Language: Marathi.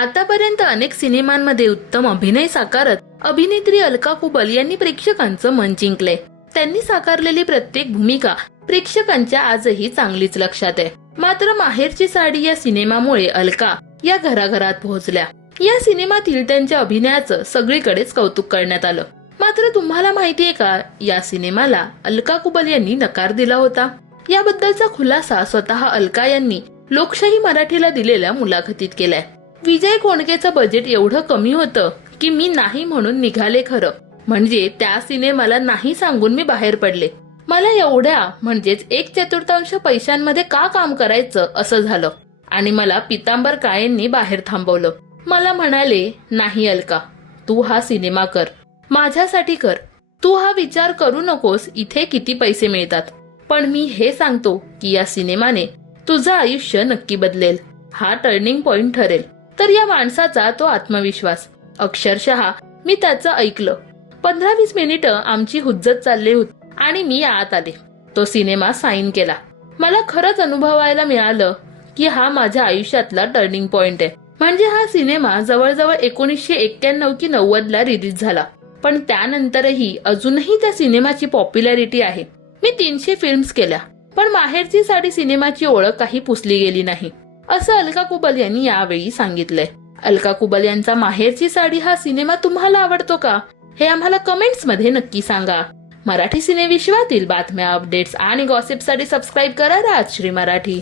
आतापर्यंत अनेक सिनेमांमध्ये उत्तम अभिनय साकारत अभिनेत्री अलका कुबल यांनी प्रेक्षकांचं मन जिंकलंय त्यांनी साकारलेली प्रत्येक भूमिका प्रेक्षकांच्या आजही चांगलीच लक्षात आहे. मात्र माहेरची साडी या सिनेमामुळे अलका या घराघरात पोहोचल्या. या सिनेमातील त्यांच्या अभिनयाचं सगळीकडेच कौतुक करण्यात आलं. मात्र तुम्हाला माहितीये का या सिनेमाला अलका कुबल यांनी नकार दिला होता? याबद्दलचा खुलासा स्वतः अलका यांनी लोकशाही मराठीला दिलेल्या मुलाखतीत केलाय. विजय कोणकेचं बजेट एवढं कमी होतं की मी नाही म्हणून निघाले खरं. म्हणजे त्या सिनेमाला नाही सांगून मी बाहेर पडले. मला एवढ्या म्हणजेच एक चतुर्थांश पैशांमध्ये का काम करायचं असं झालं. आणि मला पितांबर काळेंनी बाहेर थांबवलं. मला म्हणाले नाही अलका तू हा सिनेमा कर. माझ्यासाठी कर. तू हा विचार करू नकोस इथे किती पैसे मिळतात. पण मी हे सांगतो की या सिनेमाने तुझं आयुष्य नक्की बदलेल. हा टर्निंग पॉइंट ठरेल. तर या माणसाचा तो आत्मविश्वास. अक्षरशः मी त्याचं ऐकलं. पंधरा वीस मिनिटं आमची हुज्जत चालली होती आणि मी आत आले. तो सिनेमा साईन केला. मला खरंच अनुभवायला मिळालं की हा माझ्या आयुष्यातला टर्निंग पॉइंट आहे. म्हणजे हा सिनेमा जवळजवळ एकोणीसशे एक्क्याण्णव की नव्वद ला रिलीज झाला. पण त्यानंतरही अजूनही त्या सिनेमाची पॉप्युलॅरिटी आहे. मी तीनशे फिल्म्स केल्या. पण माहेरची साडी सिनेमाची ओळख काही पुसली गेली नाही. असं अलका कुबल यांनी यावेळी सांगितलंय. अलका कुबल यांचा माहेरची साडी हा सिनेमा तुम्हाला आवडतो का? हे आम्हाला कमेंट्समध्ये नक्की सांगा. मराठी सिनेविश्वातील बातम्या अपडेट्स आणि गॉसिपसाठी सबस्क्राईब करा राजश्री मराठी.